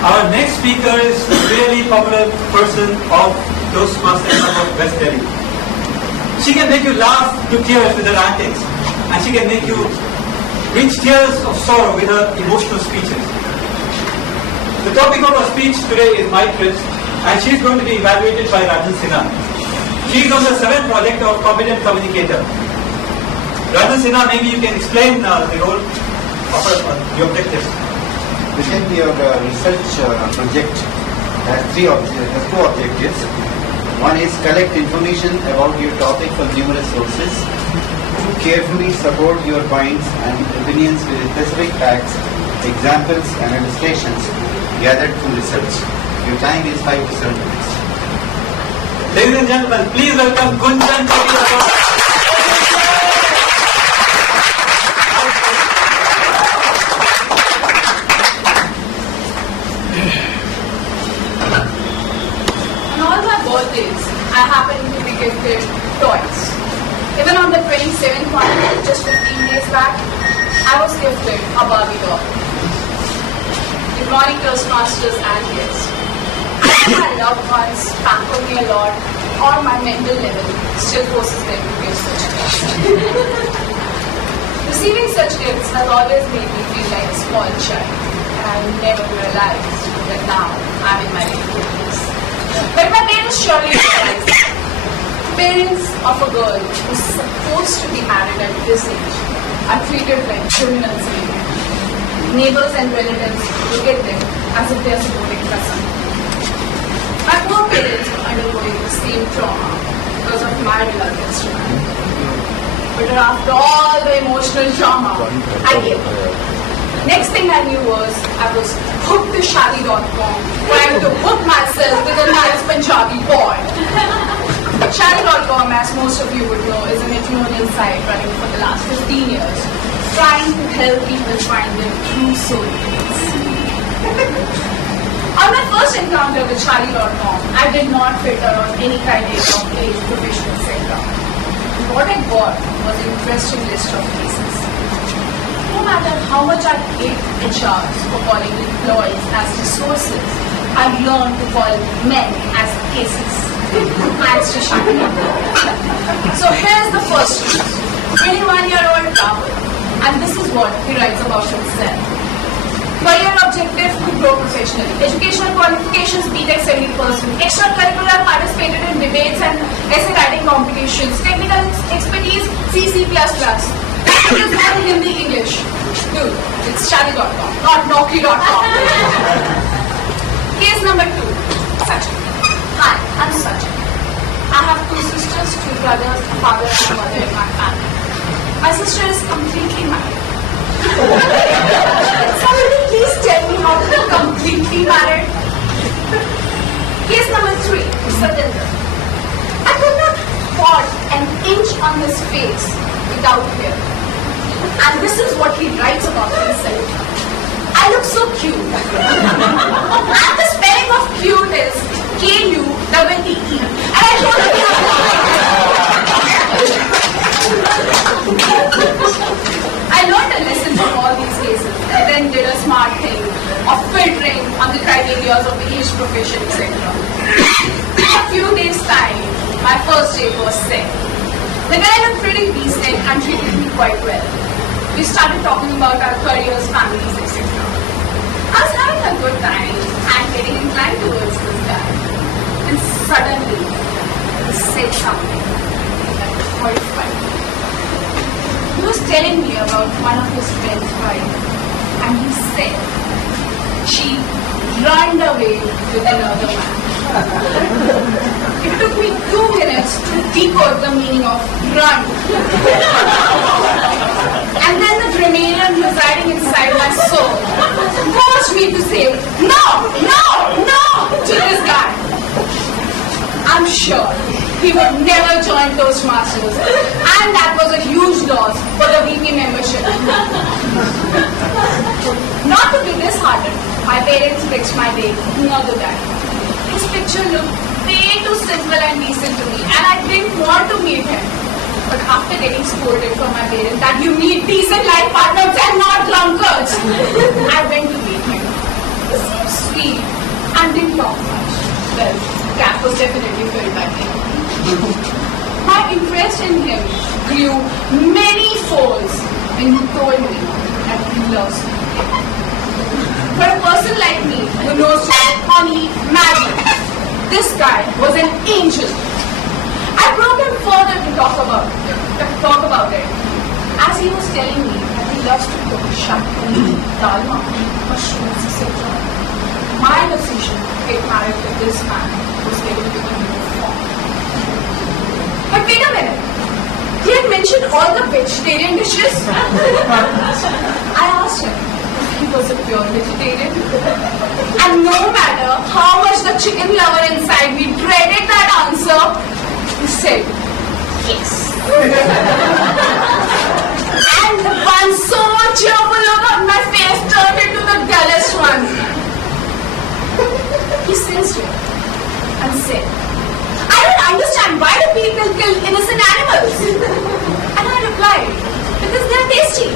Our next speaker is a really popular person of Toastmasters of West Delhi. She can make you laugh to tears with her antics, and she can make you reach tears of sorrow with her emotional speeches. The topic of her speech today is My Trips, and she is going to be evaluated by Rajan Sinha. She is on the 7th project of Competent Communicator. Rajan Sinha, maybe you can explain the role of the objectives. Within your research project has two objectives. One is collect information about your topic from numerous sources. Carefully support your points and opinions with specific facts, examples and illustrations gathered through research. Your time is 5 to 7 minutes. Ladies and gentlemen, please welcome Gunjan Kavi. I happen to be gifted toys. Even on the 27th one, just 15 days back, I was gifted a Barbie doll. Good morning, Toastmasters and guests. My loved ones pamper me a lot, or my mental level still forces them to give such gifts. Receiving such gifts has always made me feel like a small child, and I never realized that now I'm in my late 40s. But my parents surely realized that. Parents of a girl who's supposed to be married at this age are treated like criminals. Neighbors and relatives look at them as if they are supporting cousin. My poor parents were undergoing the same trauma because of my reluctance to marry. But after all the emotional trauma, I gave up. Next thing I knew was I was hooked to Shadi.com, trying to hook myself with a nice Punjabi boy. Shadi.com, as most of you would know, is a matrimonial site running for the last 15 years, trying to help people find their true soulmates. On my first encounter with Shadi.com, I did not filter on any criteria of age, profession, etc. What I got was an interesting list of cases. No matter how much I hate HRs for calling employees as resources, I've learned to call men as cases. Thanks to Shadi. So here's the first truth. 21-year-old Rahul, and this is what he writes about himself. Career objective to grow professionally. Educational qualifications, BTech 70%. Extracurricular participated in debates and essay writing competitions. Technical expertise, CC++. Languages not in Hindi, English. Dude, it's Shadi.com, not Naukri.com. Case number 2. Sachin. Hi, I'm Sachin. I have 2 sisters, 2 brothers, a father and a mother in my family. My sister is completely married. Somebody please tell me how to be completely married. Case number 3. Satinder. I could not spot an inch on his face without hair. And this is what he writes about himself. I look so cute. And the spelling of cute is K-U-T-T-E. And I told him I learned a lesson from all these cases and then did a smart thing of filtering on the criteria of the age, profession, etc. In a few days' time, my first date was set. The guy looked pretty decent and treated me quite well. We started talking about our careers, families, etc. I was having a good time and getting inclined towards this guy. And suddenly, he said something that horrified me. He was telling me about one of his friend's wife, and he said she ran away with another man. It took me 2 minutes to decode the meaning of run. And then the Brahminian residing inside my soul forced me to say no, no, no to this guy. I'm sure he would never join Toastmasters, and that was a huge loss for the VP membership. Not to be disheartened, my parents fixed my date with another guy. His picture looked way too simple and decent to me, and I didn't want to meet him. But after getting scolded from my parents that you need decent life partners and not drunkards, I went to meet him. He seemed sweet, and didn't talk much. Well, the gap was definitely filled by him. My interest in him grew many folds when he told me that he loves me. For a person like me who knows honey, magic, this guy was an angel. I probed him further to talk about it. As he was telling me that he loves to cook shampoo, dalma, mushrooms, etc. My decision to get married to this man was getting to be more formed. But wait a minute. He had mentioned all the vegetarian dishes. I asked him if he was a pure vegetarian. And no matter how much the chicken lover inside me dreaded that answer, he said, yes. And the one so cheerful look on my face turned into the dullest one. He sensed it and said, I don't understand why do people kill innocent animals? And I replied, because they're tasty.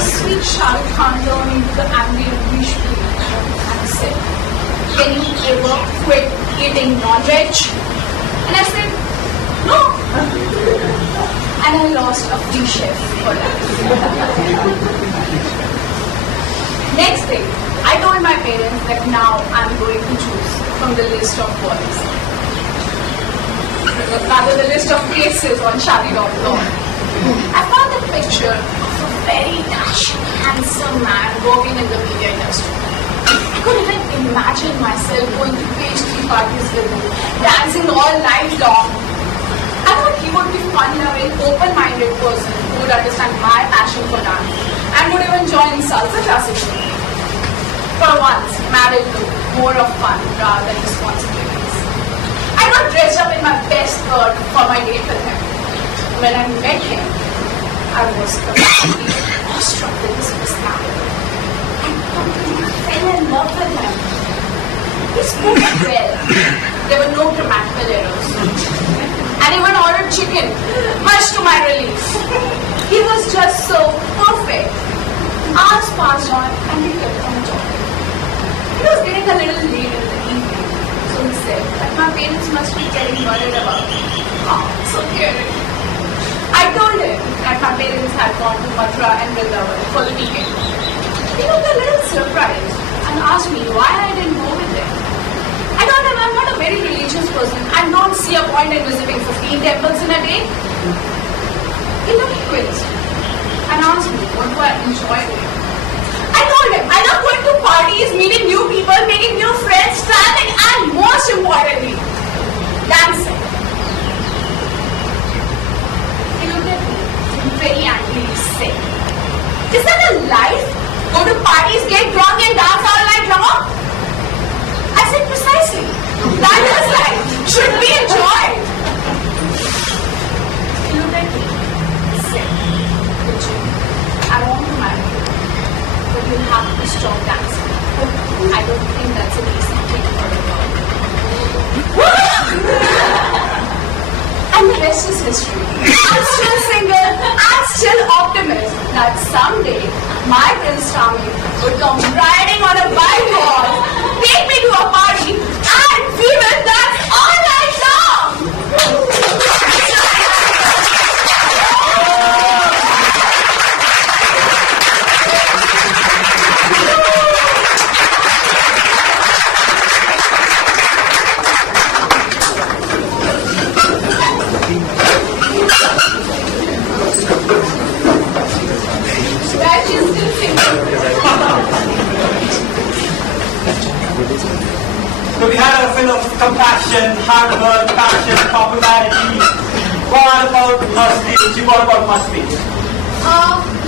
Sweet Shah Rukh Khan turned into the angry English and said, can you ever quit eating non-veg? And I said, no. And I lost a free chef for that. Next thing, I told my parents that now I'm going to choose from the list of boys. Rather, the list of places on Shadi.com. I found a picture of a very dashing, handsome man working in the media industry. I couldn't even imagine myself going to pastry parties with him, dancing all night long. I thought he would be fun, loving, open-minded person who would understand my passion for dance and would even join salsa classes with me. For once, married to more of fun rather than responsibilities. I got dressed up in my best skirt for my date with him. When I met him, I was completely awestruck with his personality. I completely fell in love with him. He spoke well. There were no grammatical errors. And even ordered chicken, much to my relief. He was just so perfect. Hours passed on and we kept on talking. It was getting a little late in the evening, so he said that my parents must be getting worried about me. Oh, so caring. I told him that my parents had gone to Mathura and Vrindavan for the weekend. He looked a little surprised and asked me why I didn't go with them. I told him I'm not a very religious person and don't see a point in visiting 15 temples in a day. He looked quizzed and asked me what do I enjoy doing. I told him I love going to parties, meeting new people, making new friends, traveling, and most importantly, dancing. He looked at me and very angrily said, is that a life? Go to parties, get drunk and dance all night long? I said precisely. That is life. Should be enjoyed. He looked at me and said, Richard, I want to marry you, but you'll have to stop dancing. I don't think that's an easy thing for a girl. And the rest is history. I'm still single, I'm still optimist that someday my Prince Charming would come riding on a white horse, take me to a party, and we will dance all night long! That is still single. So we had a film of compassion, hard work, passion, popularity. What about Masti? What about Masti?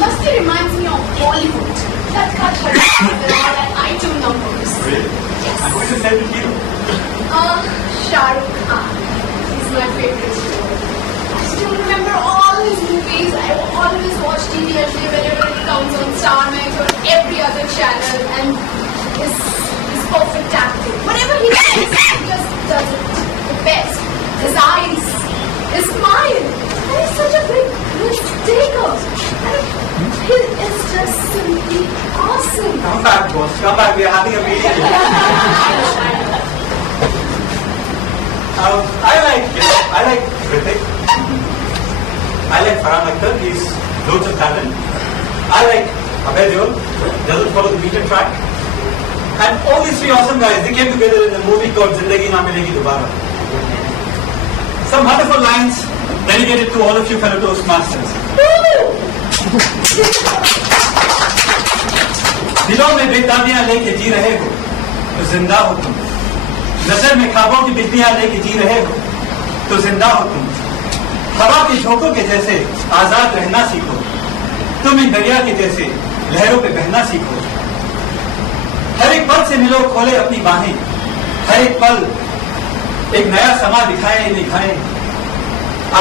Masti reminds me of Bollywood. That cut her with all that item numbers. Really? Yes. And who is your favorite hero? Shah Rukh Khan. He's my favorite hero. I still remember all his movies. I always watch TV every day whenever it comes on Star Max or every other channel, and his perfect acting. Whatever he does, he just does it the best. His eyes, his smile. And he's such a big risk taker. He is just simply awesome. Come back, boss. Come back. We are having a meeting. I like Hrithik. I like Farhan Akhtar. He's loads of talent. I like Abhay Deol. Doesn't follow the beaten track. And all these three awesome guys, they came together in a movie called Zindagi Na Milegi Dobara. Some wonderful lines dedicated to all of you fellow Toastmasters. दिलों में बेताबियां लेके जी रहे हो तो जिंदा हो तुम, नजर में ख्वाबों की बिजलियां लेके जी रहे हो तो जिंदा हो तुम, हवा के झोंकों के जैसे आजाद रहना सीखो, तुम इन दरिया के जैसे लहरों पे बहना सीखो, हर एक पल से मिलो खोले अपनी बाहें, हर एक पल एक नया समा दिखाएं,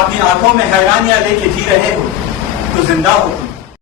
अपनी आंखों में हैरानियां लेके जी रहे हो तो जिंदा हो तुम,